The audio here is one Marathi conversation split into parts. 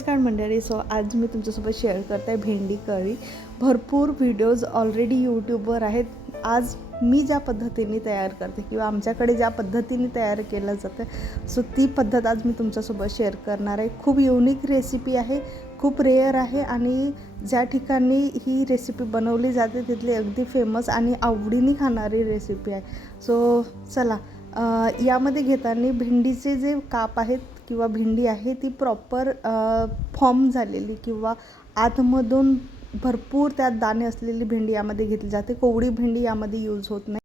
नमस्कार मंडळी. सो आज मी तुमच्यासोबत शेअर करते भेंडी करी. भरपूर व्हिडिओज ऑलरेडी यूट्यूबवर आहेत. आज मी ज्या पद्धतीने तयार करते किंवा आमच्याकडे ज्या पद्धतीने तयार केलं जातं सो ती पद्धत आज मी तुमच्यासोबत शेअर करणार आहे. खूप युनिक रेसिपी आहे खूप रेअर आहे आणि ज्या ठिकाणी ही रेसिपी बनवली जाते तिथली अगदी फेमस आणि आवडीने खाणारी रेसिपी आहे. सो चला यामध्ये घेताना भेंडीचे जे काप आहेत किंवा भेंडी आहे ती प्रॉपर फॉर्म झालेली किंवा आतमधून भरपूर त्यात दाणे असलेली भेंडी यामध्ये घेतली जाते. कोवळी भेंडी यामध्ये यूज होत नाही.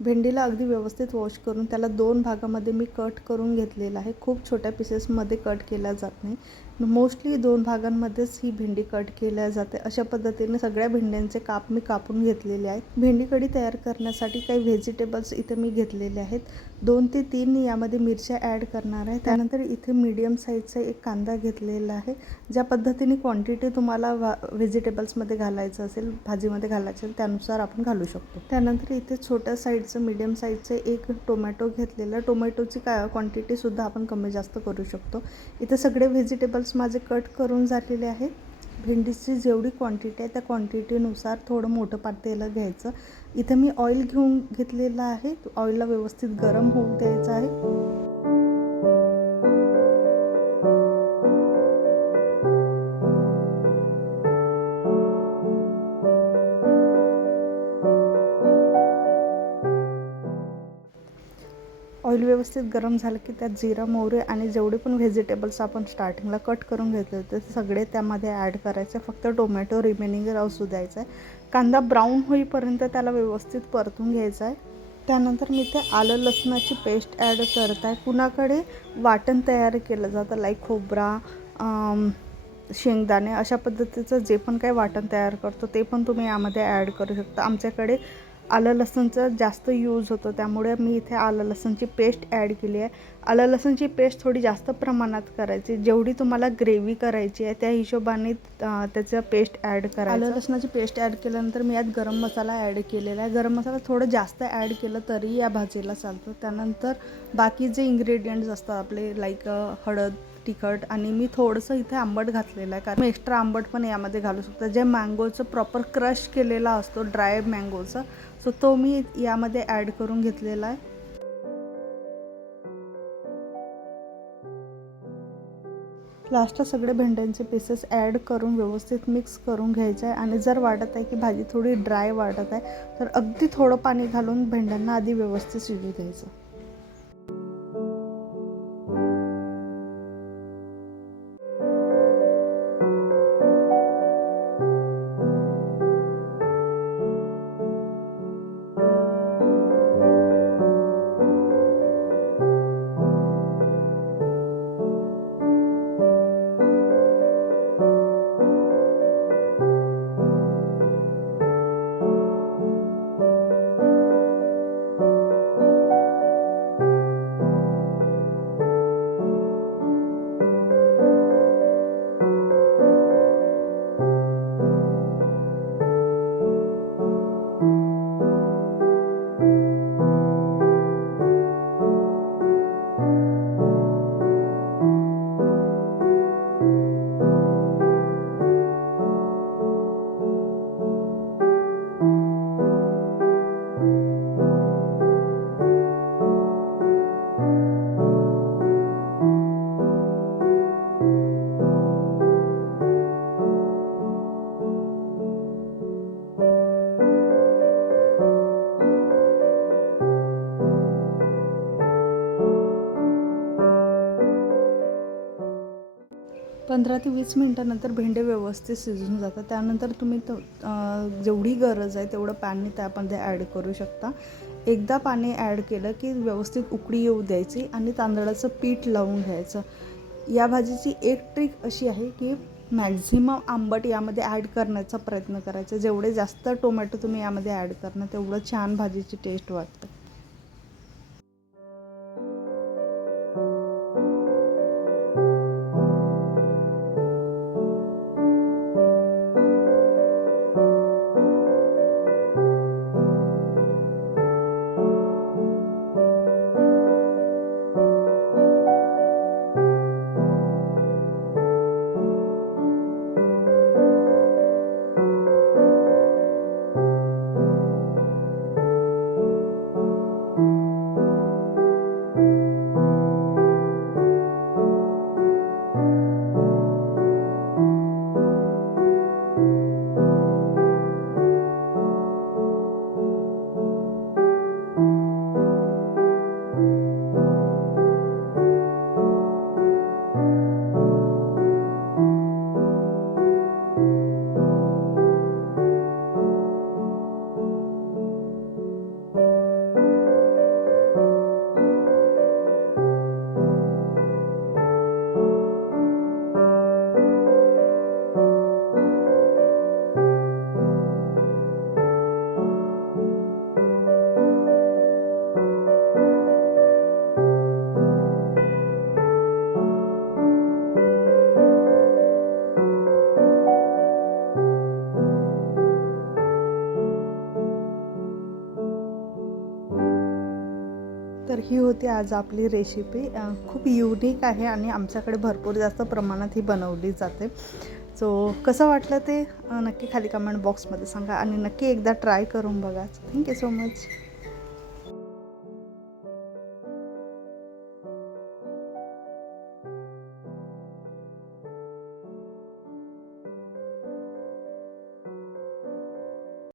भेंडीला अगदी व्यवस्थित वॉश करून त्याला दोन भागामध्ये मी कट करून घेतलेला आहे. खूप छोट्या पीसेसमध्ये कट केल्या जात नाही. मोस्टली दोन भागांमध्येच ही भेंडी कट केल्या जाते. अशा पद्धतीने सगळ्या भेंड्यांचे काप मी कापून घेतलेले आहेत. भेंडी कढी तयार करण्यासाठी काही व्हेजिटेबल्स इथे मी घेतलेले आहेत. दोन ते तीन यामध्ये मिरच्या ॲड करणार आहे. त्यानंतर इथे मीडियम साईजचा एक कांदा घेतलेला आहे. ज्या पद्धतीने क्वांटिटी तुम्हाला वा व्हेजिटेबल्समध्ये घालायचं असेल भाजीमध्ये घालायचं असेल त्यानुसार आपण घालू शकतो. त्यानंतर इथे छोट्या साईजचं मीडियम साईजचं एक टोमॅटो घेतलेलं टोमॅटोची का क्वांटिटीसुद्धा आपण कमी जास्त करू शकतो. इथे सगळे व्हेजिटेबल्स माझे कट करून झालेले आहेत. भेंडीची जेवढी क्वांटिटी आहे त्या क्वांटिटीनुसार थोडं मोठं पातेलं घ्यायचं. इथं मी ऑइल घेऊन घेतलेलं आहे. ऑइलला व्यवस्थित गरम होऊ द्यायचं आहे. ऑइल व्यवस्थित गरम झालं की त्यात जिरा मोहरी आणि जेवढे पण व्हेजिटेबल्स आपण स्टार्टिंगला कट करून घेतले होते सगळे त्यामध्ये ॲड करायचे. फक्त टोमॅटो रिमेनिंग असू द्यायचा आहे. कांदा ब्राऊन होईपर्यंत त्याला व्यवस्थित परतून घ्यायचा आहे. त्यानंतर मी ते आलं लसणाची पेस्ट ॲड करत आहे. कुणाकडे वाटण तयार केलं जातं लाईक खोबरा शेंगदाणे अशा पद्धतीचं जे पण काही वाटण तयार करतो ते पण तुम्ही यामध्ये ॲड करू शकता. आमच्याकडे आलं लसणचं जास्त यूज होतो. त्यामुळे मी इथे आलं लसणची पेस्ट ॲड केली आहे. आलं लसणची पेस्ट थोडी जास्त प्रमाणात करायची. जेवढी तुम्हाला ग्रेव्ही करायची आहे त्या हिशोबाने त्याचं पेस्ट ॲड करा आलं लसणाची पेस्ट ॲड केल्यानंतर मी यात गरम मसाला ॲड केलेला आहे. गरम मसाला थोडं जास्त ॲड केलं तरी या भाजीला चालतं. त्यानंतर बाकी जे इन्ग्रेडियंट्स असतात आपले लाईक हळद तिखट आणि मी थोडंसं इथे आंबट घातलेलं आहे. कारण एक्स्ट्रा आंबट पण यामध्ये घालू शकतो. जे मँगोचं प्रॉपर क्रश केलेला असतो ड्राय मँगोचं सो तो मी यामध्ये ॲड करून घेतलेला आहे. लास्टला सगळे भेंड्यांचे पीसेस ॲड करून व्यवस्थित मिक्स करून घ्यायचं आहे. आणि जर वाटत आहे की भाजी थोडी ड्राय वाटत आहे तर अगदी थोडं पाणी घालून भेंड्यांना आधी व्यवस्थित शिजू द्यायचं. पंधरा ते वीस मिनटानंतर भेंडे व्यवस्थित शिजून जातात. त्यानंतर तुम्ही तो जेवढी गरज आहे तेवढं पाणी त्यामध्ये ॲड करू शकता. एकदा पाणी ॲड केलं की व्यवस्थित उकळी येऊ द्यायची आणि तांदळाचं पीठ लावून घ्यायचं. या भाजीची एक ट्रिक अशी आहे की मॅक्झिमम आंबट यामध्ये ॲड करण्याचा प्रयत्न करायचा. जेवढे जास्त टोमॅटो तुम्ही यामध्ये ॲड करणार तेवढं छान भाजीची टेस्ट वाटते. तर ही होती आज आपली रेसिपी खूप युनिक आहे आणि आमच्याकडे भरपूर जास्त प्रमाणात ही बनवली जाते. सो कसं वाटलं ते? नक्की खाली कमेंट बॉक्समध्ये सांगा आणि नक्की एकदा ट्राय करून बघा. Thank you so much